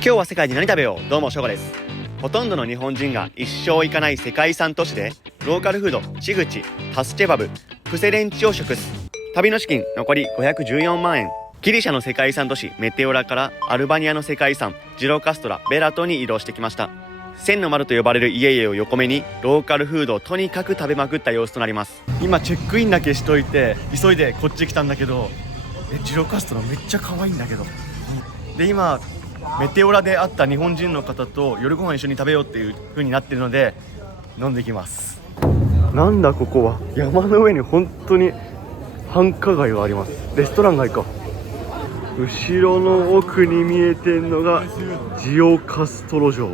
今日は世界で何食べよう。どうも、しょうごです。ほとんどの日本人が一生行かない世界遺産都市で、ローカルフード、チグチ、タスチェバブ、プセレンチを食す。旅の資金、残り514万円。ギリシャの世界遺産都市、メテオラからアルバニアの世界遺産、ジロカストラ、ベラトに移動してきました。千の丸と呼ばれる家々を横目に、ローカルフードをとにかく食べまくった様子となります。今、チェックインだけしといて、急いでこっち来たんだけど、ジロカストラめっちゃ可愛いんだけど。で、今、メテオラで会った日本人の方と夜ご飯一緒に食べようっていう風になってるので飲んできます。なんだここは。山の上に本当に繁華街があります。レストラン街か。後ろの奥に見えてるのがジオカストロ城。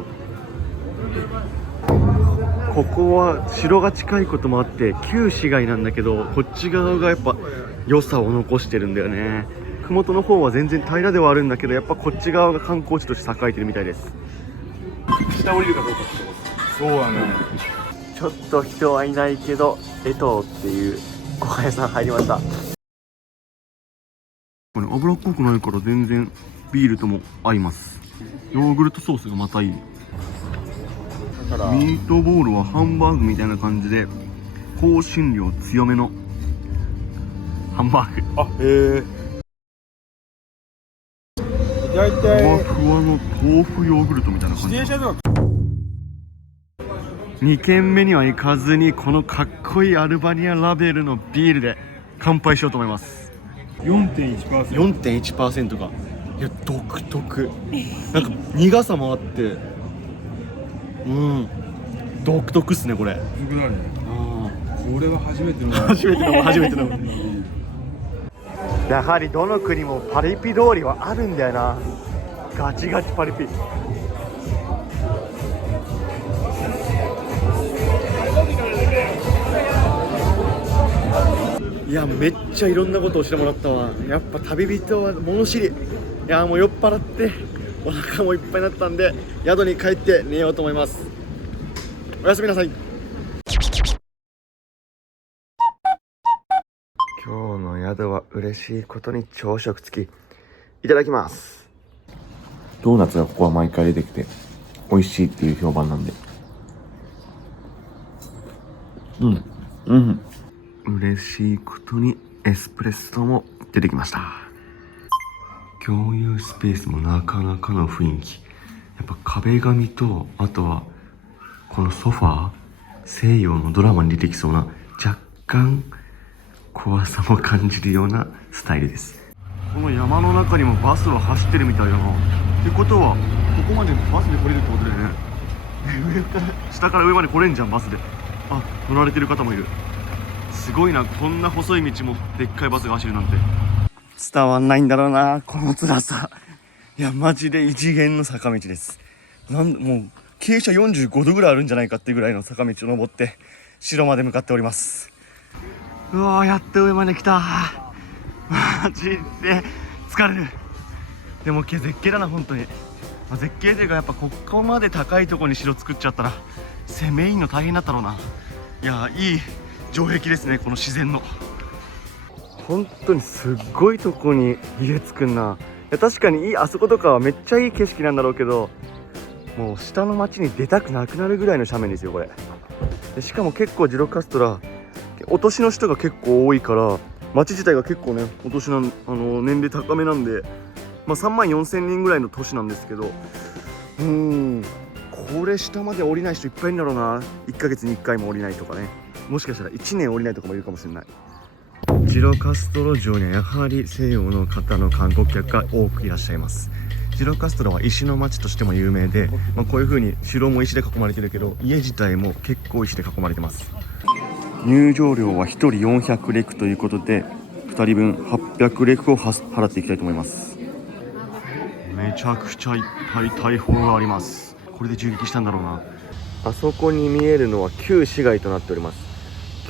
ここは城が近いこともあって旧市街なんだけど、こっち側がやっぱ良さを残してるんだよね。麓の方は全然平らではあるんだけど、やっぱこっち側が観光地として栄えてるみたいです。下降りるかどうかってことです。そうだね。ちょっと人はいないけどエトーっていうご飯屋さん入りました。これ脂っこくないから全然ビールとも合います。ヨーグルトソースがまたいい。ミートボールはハンバーグみたいな感じで香辛料強めのハンバーグ。あ、へえ。大体ふわふわの豆腐ヨーグルトみたいな感じ。2軒目には行かずにこのかっこいいアルバニアラベルのビールで乾杯しようと思います。 4.1% が、いや独特なんか苦さもあって独特っすねこれ。独特だね。これは初めてのやはりどの国もパリピ通りはあるんだよな。ガチガチパリピ。いやめっちゃいろんなことをしてもらったわ。やっぱ旅人は物知り。いやもう酔っ払ってお腹もいっぱいになったんで宿に帰って寝ようと思います。おやすみなさい。今日の宿は嬉しいことに朝食付き。いただきます。ドーナツがここは毎回出てきて美味しいっていう評判なんで。嬉しいことにエスプレッソも出てきました。共有スペースもなかなかの雰囲気。やっぱ壁紙と、あとはこのソファー、西洋のドラマに出てきそうな若干怖さも感じるようなスタイルです。この山の中にもバスは走ってるみたいだな。ってことはここまでバスで来れるってことだよね。下から上まで来れんじゃん、バスで。あ、乗られてる方もいる。すごいな、こんな細い道もでっかいバスが走るなんて。伝わんないんだろうな、この辛さ。いやマジで異次元の坂道です。もう傾斜45度ぐらいあるんじゃないかってぐらいの坂道を登って城まで向かっております。うわー、やっと上まで来た。マジで疲れる。でも絶景だな本当に。絶景というかやっぱここまで高いところに城作っちゃったら攻め入んの大変だったろうな。いやいい城壁ですね、この自然の。本当にすっごいとこに家作んな。いや確かにいい、あそことかはめっちゃいい景色なんだろうけど、もう下の町に出たくなくなるぐらいの斜面ですよこれ。でしかも結構ジロカストラお年の人が結構多いから町自体が結構ねお年の、年齢高めなんで、3万4000人ぐらいの都市なんですけど、これ下まで降りない人いっぱいいるんだろうな。1ヶ月に1回も降りないとかね、もしかしたら1年降りないとかもいるかもしれない。ジロカストロ城にはやはり西洋の方の観光客が多くいらっしゃいます。ジロカストロは石の町としても有名で、こういう風に城も石で囲まれてるけど家自体も結構石で囲まれてます。入場料は1人400レクということで2人分800レクを払っていきたいと思います。めちゃくちゃいっぱい大砲があります。これで銃撃したんだろうな。あそこに見えるのは旧市街となっております。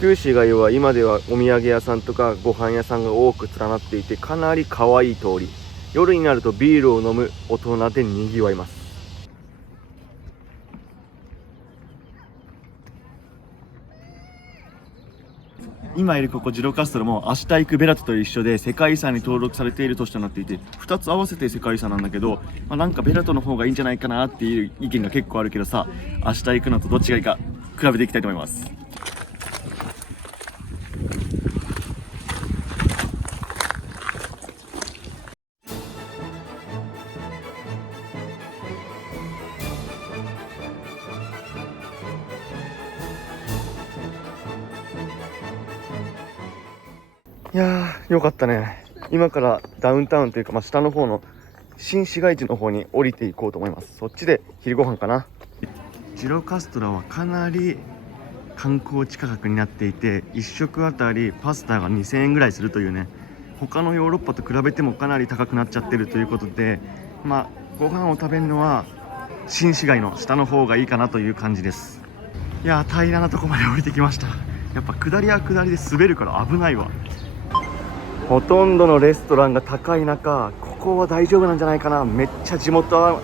旧市街は今ではお土産屋さんとかご飯屋さんが多く連なっていて、かなり可愛い通り。夜になるとビールを飲む大人でにぎわいます。今いるここジロカストロも明日行くベラトと一緒で世界遺産に登録されている都市となっていて、2つ合わせて世界遺産なんだけど、なんかベラトの方がいいんじゃないかなっていう意見が結構あるけどさ、明日行くのとどっちがいいか比べていきたいと思います。いやー、よかったね。今からダウンタウンというか、下の方の新市街地の方に降りていこうと思います。そっちで昼ご飯かな。ジロカストラはかなり観光地価格になっていて、1食あたりパスタが2000円ぐらいするというね、他のヨーロッパと比べてもかなり高くなっちゃってるということで、ご飯を食べるのは新市街の下の方がいいかなという感じです。いやー、平らなとこまで降りてきました。やっぱ下りは下りで滑るから危ないわ。ほとんどのレストランが高い中、ここは大丈夫なんじゃないかな。めっちゃ地元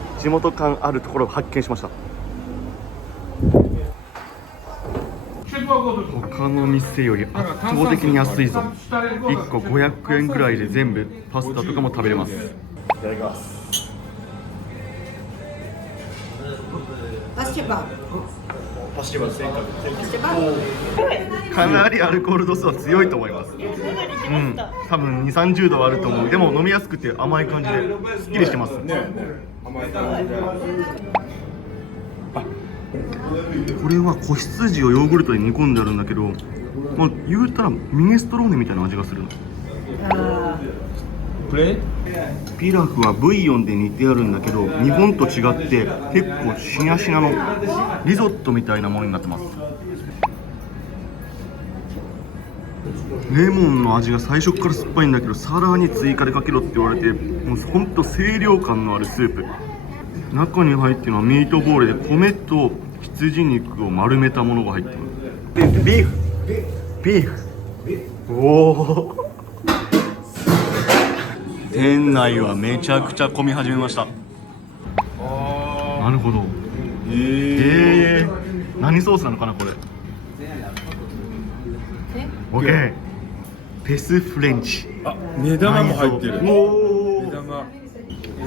感あるところを発見しました。他の店より圧倒的に安いぞ。1個500円ぐらいで全部パスタとかも食べれます。いただきます。パスチェバかなりアルコール度数は強いと思います。多分2、30度はあると思う。でも飲みやすくて甘い感じですっきりしてます。これは子羊をヨーグルトに煮込んであるんだけど、言うたらミネストローネみたいな味がするの。ピラフはブイヨンで煮てあるんだけど、日本と違って結構しなしなのリゾットみたいなものになってます。レモンの味が最初から酸っぱいんだけど、さらに追加でかけろって言われて、もうほんと清涼感のあるスープ。中に入ってるのはミートボールで、米と羊肉を丸めたものが入ってます。ビーフおお店内はめちゃくちゃ混み始めました。なるほど。何ソースなのかなこれ。オッケー。ペスフレンチ。目玉も入ってる。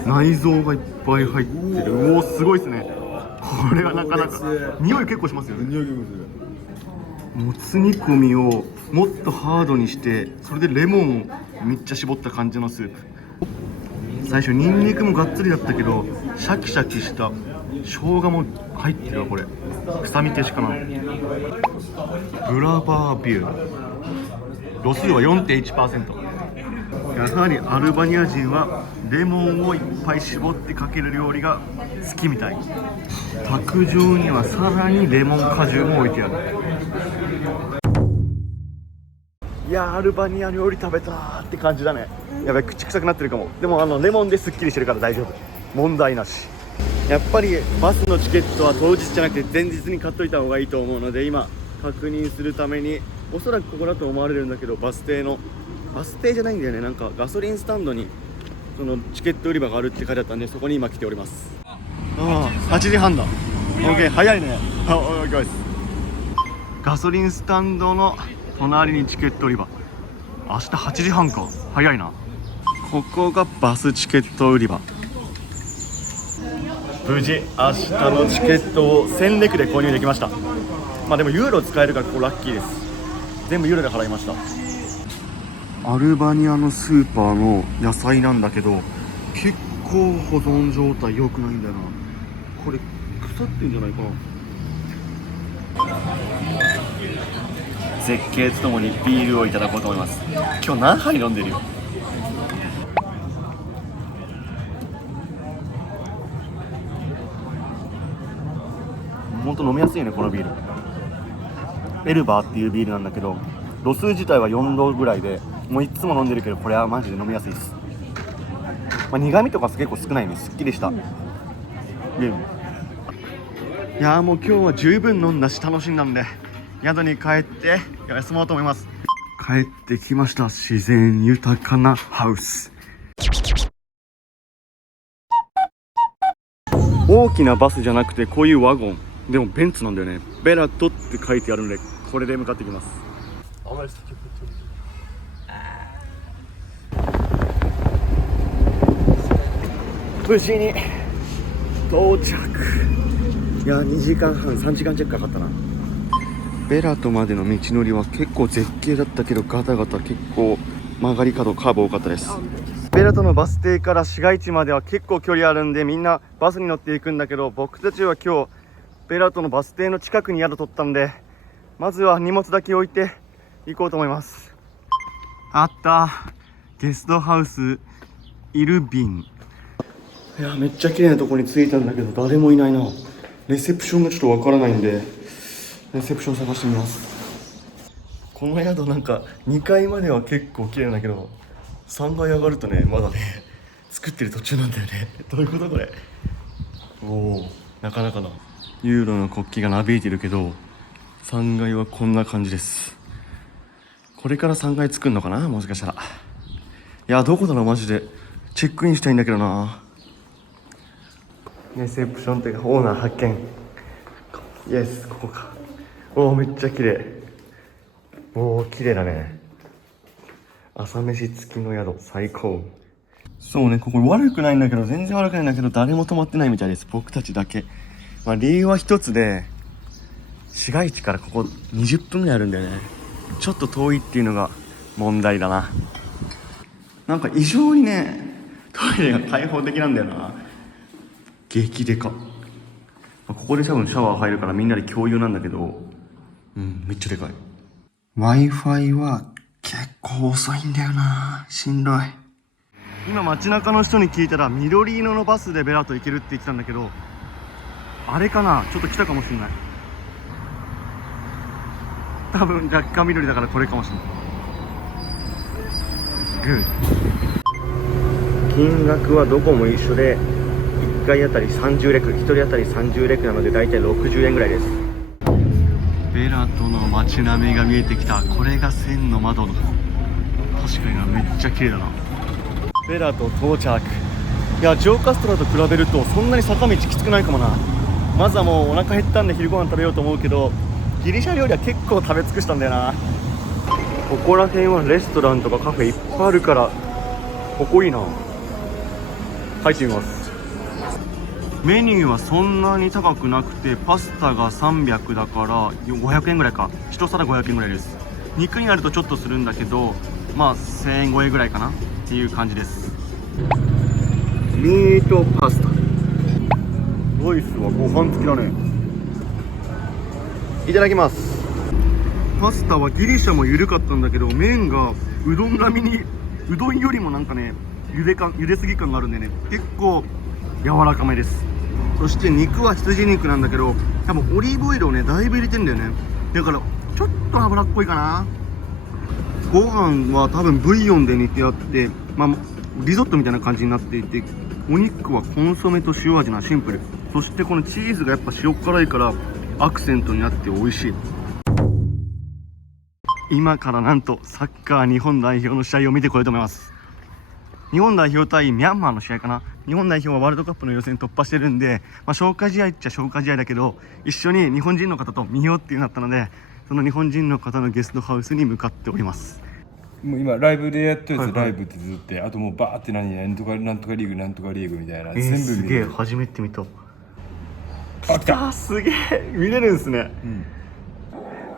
内臓がいっぱい入ってる。おお、すごいですね。これはなかなか匂い結構しますよね。もつ煮込みをもっとハードにして、それでレモンをめっちゃ絞った感じのスープ。最初ニンニクもがっつりだったけど、シャキシャキした生姜も入ってるわ。これ臭み消しかな。グラバービュー、度数は 4.1%。 やはりアルバニア人はレモンをいっぱい絞ってかける料理が好きみたい。卓上にはさらにレモン果汁も置いてある。いやー、アルバニア料理食べたーって感じだね。やばい、口臭くなってるかも。でもレモンですっきりしてるから大丈夫、問題なし。やっぱりバスのチケットは当日じゃなくて前日に買っといた方がいいと思うので、今確認するために、おそらくここだと思われるんだけど、バス停じゃないんだよね。なんかガソリンスタンドにそのチケット売り場があるって書いてあったんで、そこに今来ております。8時半だ。 OK、 早いね。OK、ガソリンスタンドの隣にチケット売り場。明日8時半か、早いな。ここがバスチケット売り場。無事明日のチケットを1000レクで購入できました。でもユーロ使えるからここラッキーです。全部ユーロで払いました。アルバニアのスーパーの野菜なんだけど、結構保存状態良くないんだよな。これ腐ってんじゃないかな。絶景とともにビールをいただこうと思います。今日何杯飲んでるよ。ほんと飲みやすいね、このビール。エルバーっていうビールなんだけど、度数自体は4度ぐらいで、もういつも飲んでるけど、これはマジで飲みやすいです。苦味とか結構少ないね。すっきりしたビール。いやー、もう今日は十分飲んだし楽しんだんで、宿に帰って休もうと思います。帰ってきました。自然豊かなハウス。大きなバスじゃなくてこういうワゴンでもベンツなんだよね。ベラトって書いてあるので、これで向かってきます。無事に到着。いや2時間半3時間弱かかったな。ベラトまでの道のりは結構絶景だったけどガタガタ結構曲がり角カーブ多かったです。ベラトのバス停から市街地までは結構距離あるんでみんなバスに乗っていくんだけど、僕たちは今日ベラトのバス停の近くに宿取ったんでまずは荷物だけ置いて行こうと思います。あった、ゲストハウスイルビン。いやめっちゃ綺麗なとこに着いたんだけど誰もいないな。レセプションがちょっとわからないんでレセプション探してみます。この宿なんか2階までは結構綺麗なんだけど3階上がるとねまだね作ってる途中なんだよね。どういうことこれ。おお、なかなかな。ユーロの国旗がなびいてるけど3階はこんな感じです。これから3階作るのかな、もしかしたら。いやどこだろう、マジでチェックインしたいんだけどな。レセプションっていうかオーナー発見。イエス、ここか。おおめっちゃ綺麗。おお綺麗だね。朝飯付きの宿最高。そうね、ここ悪くないんだけど全然悪くないんだけど誰も泊まってないみたいです。僕たちだけ。まあ理由は一つで市街地からここ20分ぐらいあるんだよね。ちょっと遠いっていうのが問題だな。なんか異常にねトイレが開放的なんだよな。激デカ。ここで多分シャワー入るからみんなで共有なんだけど、めっちゃでかい。 Wi-Fi は結構遅いんだよな。しんどい。今街中の人に聞いたら緑色のバスでベラト行けるって言ってたんだけど、あれかな、ちょっと来たかもしれない。多分若干緑だからこれかもしれない。グー。金額はどこも一緒で1回あたり30レク、1人あたり30レクなのでだいたい60円ぐらいです。ベラトの街並みが見えてきた。これが1000の窓の。確かにな、めっちゃ綺麗だな。ベラト到着。いやジョーカストラと比べるとそんなに坂道きつくないかもな。まずはもうお腹減ったんで昼ご飯食べようと思うけどギリシャ料理は結構食べ尽くしたんだよな。ここら辺はレストランとかカフェいっぱいあるからここいいな。入ってみます。メニューはそんなに高くなくてパスタが300だから500円ぐらいか。一皿500円ぐらいです。肉になるとちょっとするんだけどまあ1000円超えぐらいかなっていう感じです。ミートパスタ。ドイツはご飯付きだね。いただきます。パスタはギリシャも緩かったんだけど麺がうどん並みにうどんよりもなんかね茹ですぎ感があるんでね結構柔らかめです。そして肉は羊肉なんだけど多分オリーブオイルをねだいぶ入れてんだよね。だからちょっと脂っこいかな。ご飯は多分ブイヨンで煮てあってリゾットみたいな感じになっていてお肉はコンソメと塩味なシンプル。そしてこのチーズがやっぱ塩辛いからアクセントになって美味しい。今からなんとサッカー日本代表の試合を見てこようと思います。日本代表対ミャンマーの試合かな。日本代表はワールドカップの予選突破してるんで、消化試合っちゃ消化試合だけど一緒に日本人の方と見ようってなったのでその日本人の方のゲストハウスに向かっております。もう今ライブでやってるやつ、ライブってずっとあともうバーってなんとかなんとかリーグなんとかリーグみたいな、全部すげえ初めて見た。あ来た。すげえ見れるんすね。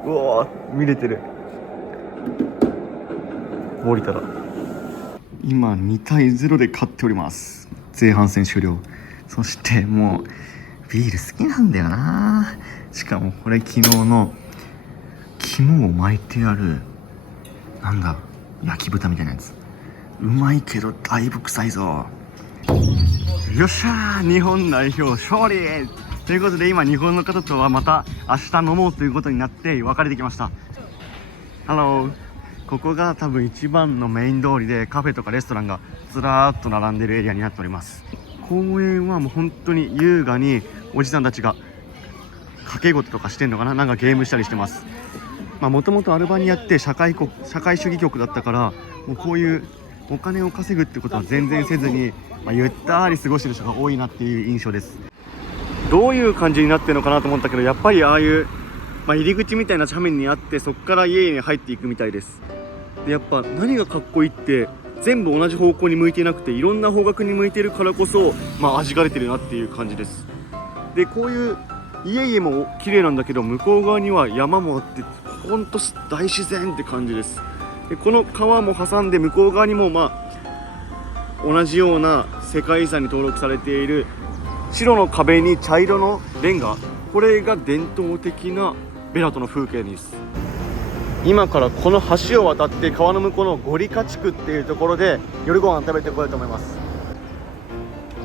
うわ見れてる。降りたら今2対0で勝っております。前半戦終了。そしてもうビール好きなんだよな。しかもこれ昨日の肝を巻いてあるなんだ焼き豚みたいなやつ。うまいけどだいぶ臭いぞ。よっしゃー日本代表勝利ということで今日本の方とはまた明日飲もうということになって別れてきました。ハロー。ここが多分一番のメイン通りでカフェとかレストランがずらーっと並んでるエリアになっております。公園はもう本当に優雅におじさんたちが掛け事とかしてんのかな、なんかゲームしたりしてます。もともとアルバニアって社会主義国だったからもうこういうお金を稼ぐってことは全然せずに、ゆったり過ごしてる人が多いなっていう印象です。どういう感じになってるのかなと思ったけどやっぱりああいう入り口みたいな斜面にあって、そこから家に入っていくみたいです。でやっぱ何がかっこいいって全部同じ方向に向いてなくて、いろんな方角に向いてるからこそ味が出てるなっていう感じです。でこういう家々も綺麗なんだけど、向こう側には山もあって、ほんと大自然って感じです。でこの川も挟んで向こう側にも同じような世界遺産に登録されている白の壁に茶色のレンガ、これが伝統的なベラトの風景です。今からこの橋を渡って川の向こうのゴリカ地区っていうところで夜ご飯食べてこようと思います。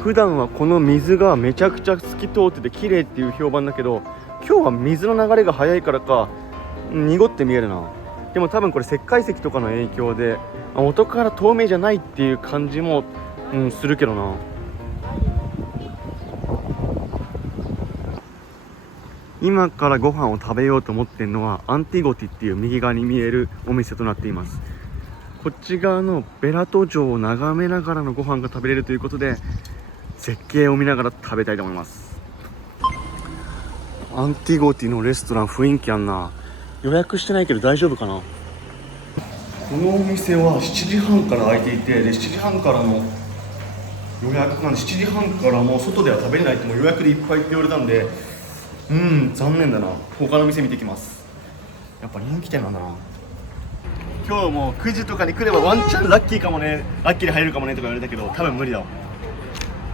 普段はこの水がめちゃくちゃ透き通ってて綺麗っていう評判だけど、今日は水の流れが速いからか濁って見えるな。でも多分これ石灰石とかの影響で元から透明じゃないっていう感じも、するけどな。今からご飯を食べようと思ってるのはアンティゴティっていう右側に見えるお店となっています。こっち側のベラト城を眺めながらのご飯が食べれるということで、絶景を見ながら食べたいと思います。アンティゴティのレストラン雰囲気あんな。予約してないけど大丈夫かな。このお店は7時半から開いていて、で7時半からの予約なんで、7時半からもう外では食べれないってもう予約でいっぱいって言われたんで、残念だな。他の店見てきます。やっぱ人気店なんだな。今日も9時とかに来ればワンチャンラッキーかもね、ラッキーで入れるかもねとか言われたけど、多分無理だわ。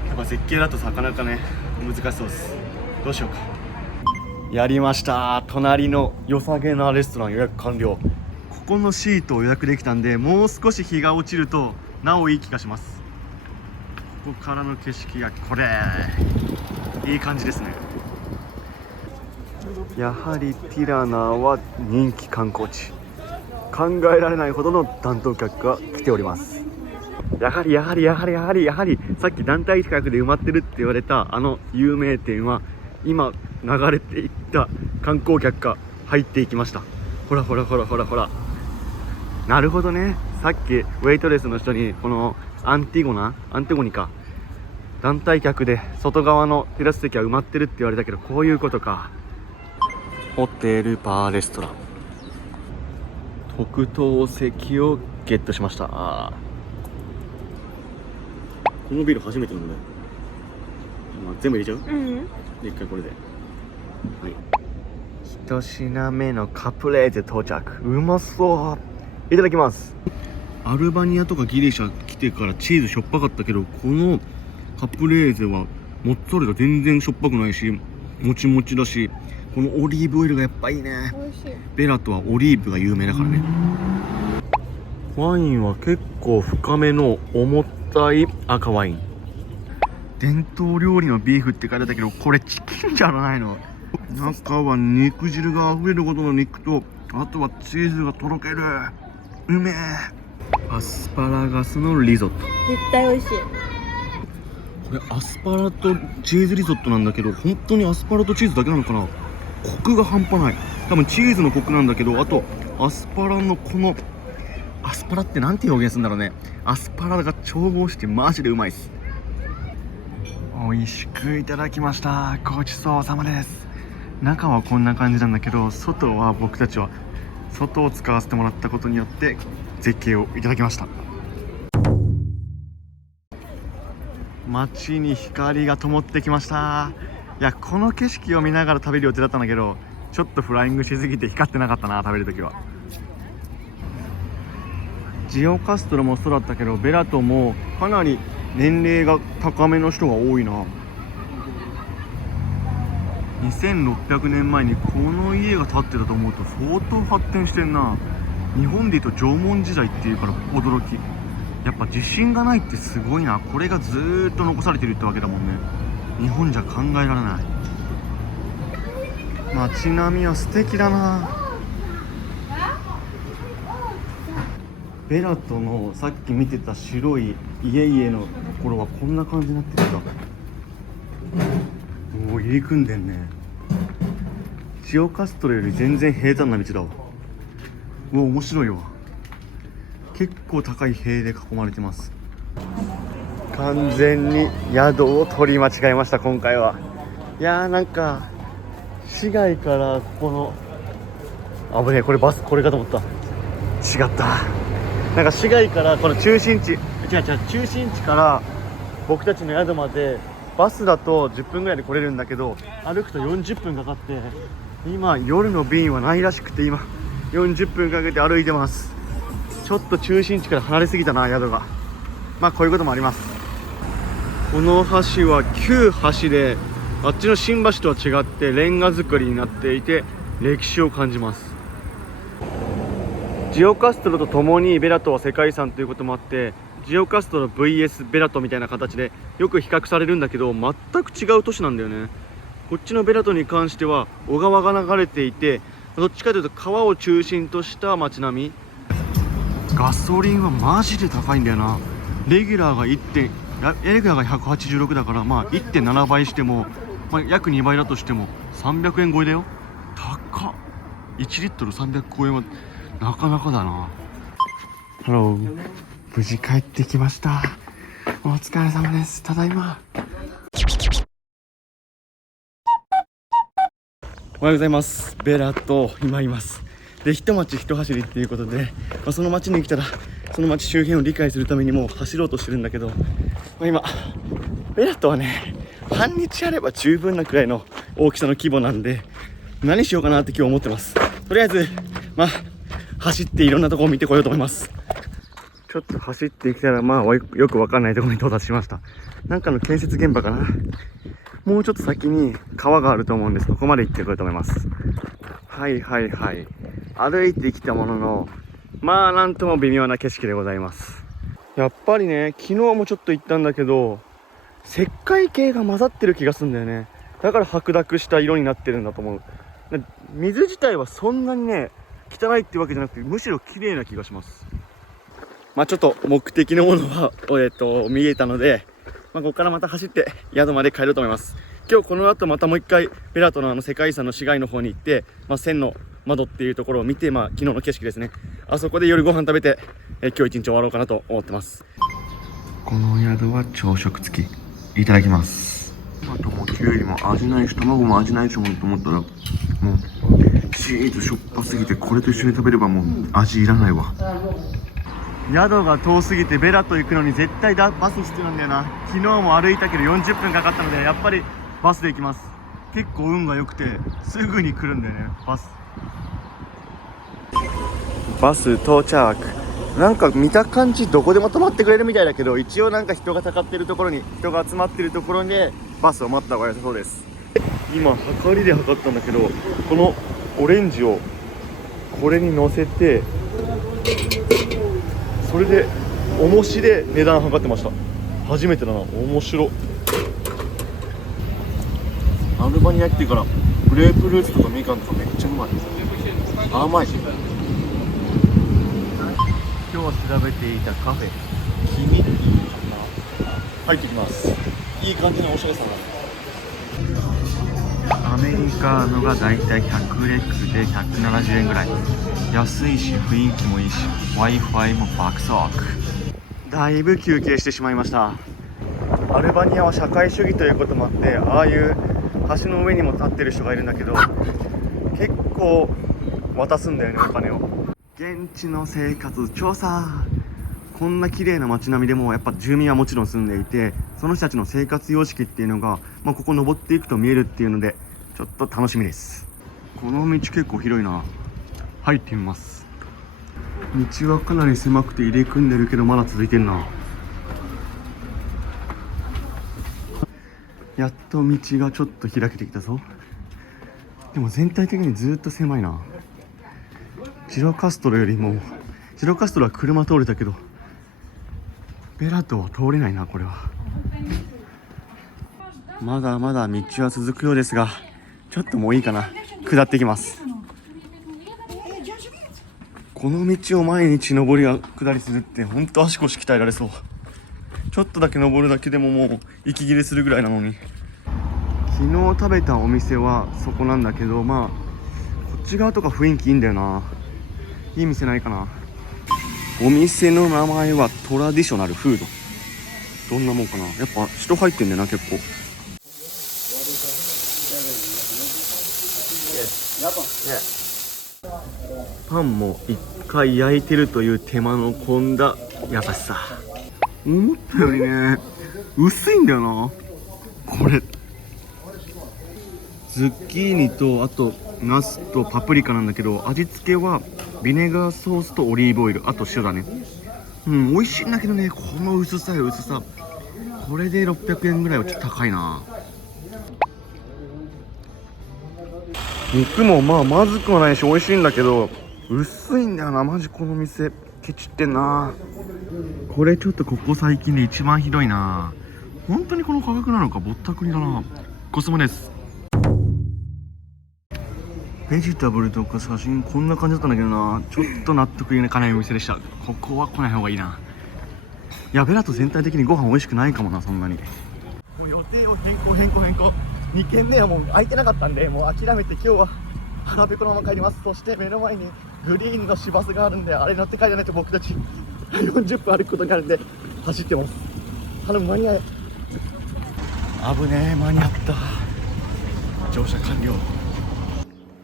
やっぱ絶景だとなかなかね難しそうです。どうしようか。やりました。隣の良さげなレストラン予約完了。ここのシートを予約できたんで、もう少し日が落ちるとなおいい気がします。ここからの景色がこれいい感じですね。やはりティラナは人気観光地、考えられないほどの団体客が来ております。やはりさっき団体客で埋まってるって言われたあの有名店は今流れていった観光客が入っていきました。ほらなるほどね。さっきウェイトレスの人にこのアンティゴニか団体客で外側のテラス席は埋まってるって言われたけど、こういうことか。ホテルバーレストラン特等席をゲットしました。このビール初めて飲んだよ。全部入れちゃう？で一回これで。はい。一品目のカプレーゼ到着。うまそう。いただきます。アルバニアとかギリシャ来てからチーズしょっぱかったけど、このカプレーゼはモッツァレラ全然しょっぱくないし、もちもちだし、このオリーブオイルがやっぱいいね。美味しい。ベラトはオリーブが有名だからね。ワインは結構深めの重たい赤ワイン。伝統料理のビーフって書いてあったけど、これチキンじゃないの。中は肉汁が溢れるほどの肉と、あとはチーズがとろける。うめえ。アスパラガスのリゾット。絶対美味しい。これアスパラとチーズリゾットなんだけど、本当にアスパラとチーズだけなのかな。コクが半端ない。多分チーズのコクなんだけど、あとアスパラのこのアスパラってなんて表現するんだろうね。アスパラが調合してマジでうまいっす。美味しくいただきました。ごちそうさまです。中はこんな感じなんだけど、外は僕たちは外を使わせてもらったことによって絶景をいただきました。街に光が灯ってきました。いや、この景色を見ながら食べる予定だったんだけど、ちょっとフライングしすぎて光ってなかったな、食べるときは。ジオカストロもそうだったけど、ベラトもかなり年齢が高めの人が多いな。2600年前にこの家が建ってたと思うと相当発展してんな。日本でいうと縄文時代っていうから驚き。やっぱ地震がないってすごいな。これがずーっと残されてるってわけだもんね。日本じゃ考えられない。街並みは素敵だな。ベラトのさっき見てた白い家々のところはこんな感じになってるんだ。もう入り組んでんね。ジオカストロより全然平坦な道だわ。うわ、面白いわ。結構高い塀で囲まれてます。完全に宿を取り間違えました今回は。いやー、なんか市外からこの危ねえ、これバス、これかと思った。違った。なんか市街からこの中心地、中心地から僕たちの宿までバスだと10分ぐらいで来れるんだけど、歩くと40分かかって、今夜の便はないらしくて、今40分かけて歩いてます。ちょっと中心地から離れすぎたな、宿が。まあこういうこともあります。この橋は旧橋で、あっちの新橋とは違ってレンガ造りになっていて歴史を感じます。ジオカストロとともにベラトは世界遺産ということもあって、ジオカストロ VS ベラトみたいな形でよく比較されるんだけど、全く違う都市なんだよね。こっちのベラトに関しては小川が流れていて、どっちかというと川を中心とした街並み。ガソリンはマジで高いんだよな。レギュラーが186だから、まあ 1.7 倍しても、まあ、約2倍だとしても300円超えだよ。高っ。1リットル300円はなかなかだな。ハロー、無事帰ってきました。お疲れ様です。ただいま。おはようございます。ベラと今います。で、一町一走りっていうことで、その町に来たらその町周辺を理解するためにも走ろうとしてるんだけど、今ベラとはね、半日あれば十分なくらいの大きさの規模なんで、何しようかなって今日思ってます。とりあえず走っていろんなところを見てこようと思います。ちょっと走ってきたらよくわかんないところに到達しました。なんかの建設現場かな。もうちょっと先に川があると思うんです。そこまで行ってこようと思います。はい歩いてきたものの、なんとも微妙な景色でございます。やっぱりね、昨日もちょっと行ったんだけど、石灰系が混ざってる気がするんだよね。だから白濁した色になってるんだと思う。水自体はそんなにね汚いってわけじゃなくて、むしろ綺麗な気がします。ちょっと目的のものは見えたので、ここからまた走って宿まで帰ろうと思います。今日この後またもう一回ベラトの世界遺産の市街の方に行って、千の窓っていうところを見て、昨日の景色ですね、あそこで夜ご飯食べて、今日一日終わろうかなと思ってます。この宿は朝食付き。いただきます。トマトもキュウリも味ないし、卵も味ないしと思ったら、もうチーズしょっぱすぎて、これと一緒に食べればもう味いらないわ。宿が遠すぎてベラト行くのに絶対バス必要なんだよな。昨日も歩いたけど40分かかったので、やっぱりバスで行きます。結構運が良くてすぐに来るんだよね、バス到着。なんか見た感じどこでも止まってくれるみたいだけど、一応なんか人が集まってるところでバスを待った方が良さそうです。今測りで測ったんだけど、このオレンジをこれに乗せて、それで重しで値段測ってました。初めてだな、面白。アルバニア来てからグレープフルーツとかみかんとかめっちゃうまい。甘い。今日調べていたカフェキミっていうかな、入ってきます。いい感じのおしゃれさだ。アメリカのがだいたい100レックで170円ぐらい。安いし雰囲気もいいし Wi-Fi も爆速。だいぶ休憩してしまいました。アルバニアは社会主義ということもあって、ああいう橋の上にも立ってる人がいるんだけど、結構渡すんだよね、お金を。現地の生活調査。こんな綺麗な街並みでもやっぱ住民はもちろん住んでいて、その人たちの生活様式っていうのが、ここ登っていくと見えるっていうので、ちょっと楽しみです。この道結構広いな。入ってみます。道はかなり狭くて入れ組んでるけど、まだ続いてんな。やっと道がちょっと開けてきたぞ。でも全体的にずっと狭いな。ジロカストロよりも、ジロカストロは車通れたけど、ベラトは通れないな。これはまだまだ道は続くようですが、ちょっともういいかな。下ってきます。この道を毎日上りや下りするって本当足腰鍛えられそう。ちょっとだけ登るだけでももう息切れするぐらいなのに。昨日食べたお店はそこなんだけど、こっち側とか雰囲気いいんだよな。いい店ないかな。お店の名前はトラディショナルフード。どんなもんかな。やっぱ人入ってんだよな、結構。パンも一回焼いてるという手間の込んだ優しさ。思ったよりね薄いんだよなこれ。ズッキーニとあとナスとパプリカなんだけど、味付けはビネガーソースとオリーブオイル、あと塩だね。美味しいんだけどね、この薄さよ薄さ。これで600円ぐらいはちょっと高いな。肉もまずくはないし美味しいんだけど薄いんだよな。マジこの店ケチってんな。これちょっとここ最近で一番ひどいな。本当にこの価格なのかぼったくりだな。コスモです。ベジタブルとか写真こんな感じだったんだけどな、ちょっと納得いかないお店でした。ここは来ない方がいいな。いやベラと全体的にご飯美味しくないかもな。そんなにもう予定を変更2軒目はもう空いてなかったんで、もう諦めて今日は腹ペコのまま帰ります。そして目の前にグリーンの市バスがあるんで、あれ乗って帰らないと僕たち40分歩くことになるんで走ってます。頼む、間に合え。危ねえ、間に合った。乗車完了。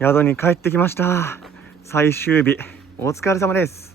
宿に帰ってきました。最終日お疲れ様です。